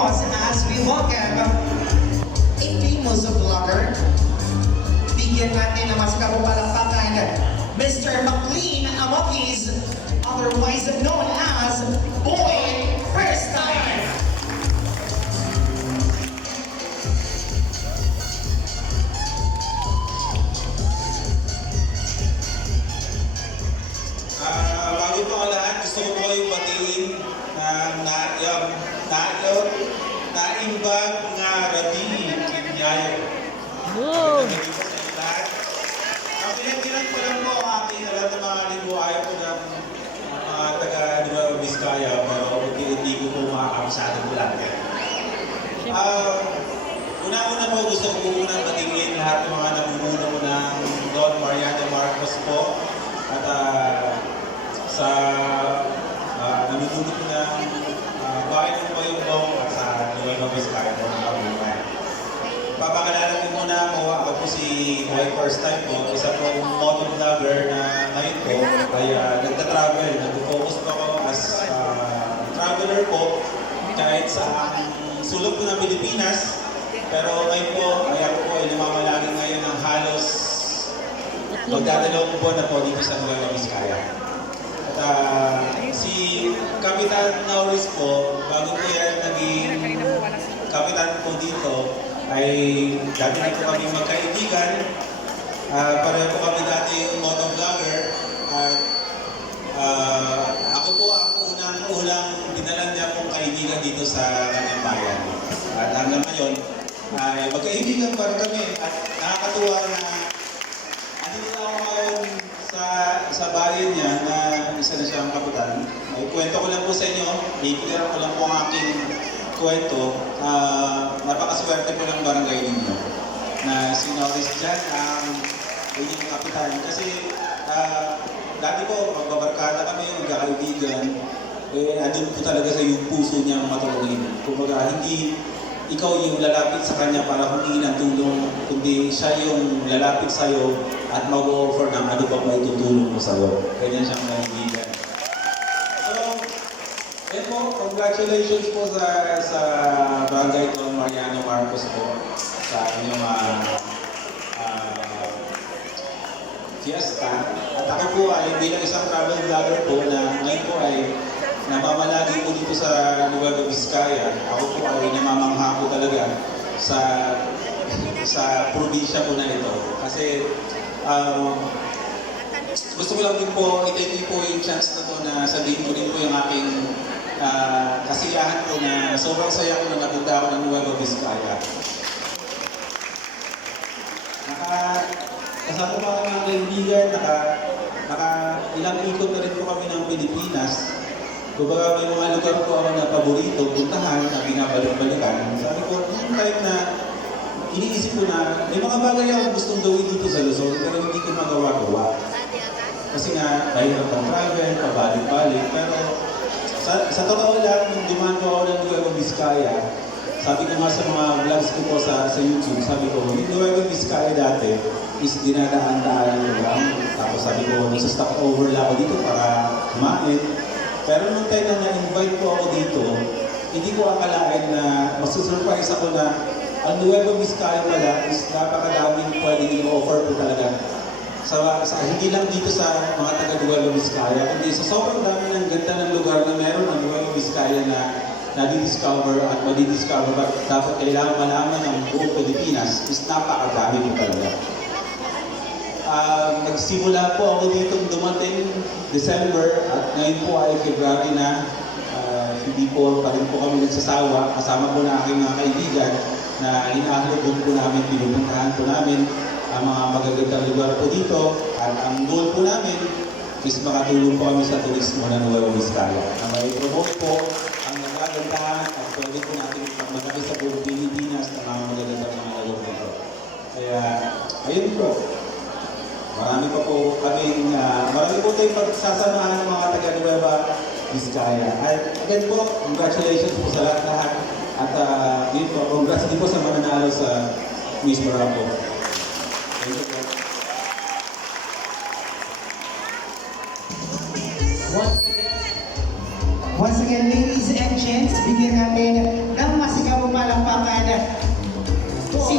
applause as we welcome a famous vlogger. Bigyan natin ng mas kapapalakpakan, Mr. McLean Amokis, otherwise known as Boy First Time. Bago po ang lahat, gusto ko po kayong batiin ng naimbag nga rabi kinyayo. Wow! Ang pinagkilan ko lang po ang aking lahat ng mga libo ayaw po ng mga taga Nueva Vizcaya, pero hindi ko po makakabisado po lang. Una-una po gusto ko unang batingin lahat ng mga namumuno ng Don Mariano Marcos po at sa namumuno po ng bahay ng Bayongbong at sa Nueva Vizcaya po ng Kabuhay. Papakalala ko muna ako, ako po si Boy First Time po, isa pong motovlogger na ngayon po ay nagta-travel. Nag-focus po ako as traveler po kahit sa sulok po ng Pilipinas. Pero ngayon po, ay ako po ay lumamalagi ngayon ng halos magdadalawang buwan na po dito sa Nueva Vizcaya. At si Kapitan Norris po, bago po yan naging kapitan po dito, ay dati na po kami magkaibigan. Pareho po kami dati yung motovlogger. Ako po ang unang dinalan niya pong kaibigan dito sa kanyang bayan. At hanggang ngayon, ay magkaibigan pa rin kami. At nakakatuwa na andito ako ngayon sa bayan niya na isa na siyang kapitan. Ay kwento ko lang po sa inyo, i-clear ko lang po ang aking kwento. Napakaswerte po ng barangay ninyo na si Norris dyan ang inyong kapitan. Kasi dati po, magbabarkada kami, magkakaibigan, andun po talaga sa yung puso niyang matulungin. Kumbaga, hindi ikaw yung lalapit sa kanya para humingi ng tulong, kundi siya yung lalapit sa'yo at mag-offer ng ano bang may tutulong mo sa'yo. Ganyan siyang kaibigan. So, congratulations po sa Barangay Don Mariano Marcos po sa inyong fiesta. At ako po ay bilang isang travel vlogger po na ngayon po ay namamalagi po dito sa Nueva Vizcaya. Ako po ay namamangha po talaga sa probinsya po na ito. Kasi gusto ko lang din po, i-take po yung chance na to na sabihin ko din po yung aking kasiyahan ko na sobrang saya ko na napunta ako ng Nueva Vizcaya. Kasama pa kami ng kaibigan, ilang ikot na rin po kami ng Pilipinas. Kumbaga may mga lugar po ako na paborito, puntahan, na binabalik-balikan. Sabi ko, yung type na iniisip ko na may mga bagay ako gustong gawin dito sa Luzon, pero hindi ko magawa-gawa. Kasi nga, mahirap ang travel, pabalik-balik, pero sa totoo lang, nung dumaan ko ako ng Nueva Vizcaya, sabi ko nga sa mga vlogs ko po sa YouTube, sabi ko, yung Nueva Vizcaya dati is dinadaan-daan lang. Tapos sabi ko, nasa-stop over lang ako dito para kumain. Pero nung time na na-invite po ako dito, hindi ko akalain na masusurprise ako na ang Nueva Vizcaya pala is napakadaming pwedeng i-offer po talaga. Hindi lang dito sa mga taga Nueva Vizcaya, kundi sa sobrang dami ng ganda ng lugar na meron ang Nueva Vizcaya na nadi-discover at madi-discover at dapat kailangan malaman ng buong Pilipinas is napakadami po talaga. Nagsimula po ako dito dumating December at ngayon po ay February na. Hindi po pa rin po kami nagsasawa. Kasama po na aking mga kaibigan na hinahalubog po namin, pinupuntahan po namin ang mga magagandang lugar po dito. At ang goal po namin is makatulong po kami sa turismo ng Nueva Vizcaya. Na may promote po ang magagandahan at pwede po natin magkakita sa buong Pilipinas na mga magagandang mga lugar dito. Kaya, ayun po. Marami po tayong pagsasamahan ng mga taga-Nueva Vizcaya. At again po, congratulations po sa lahat-lahat. At yun po, congrats din po sa mananalo sa Miss Morapo. Thank you po.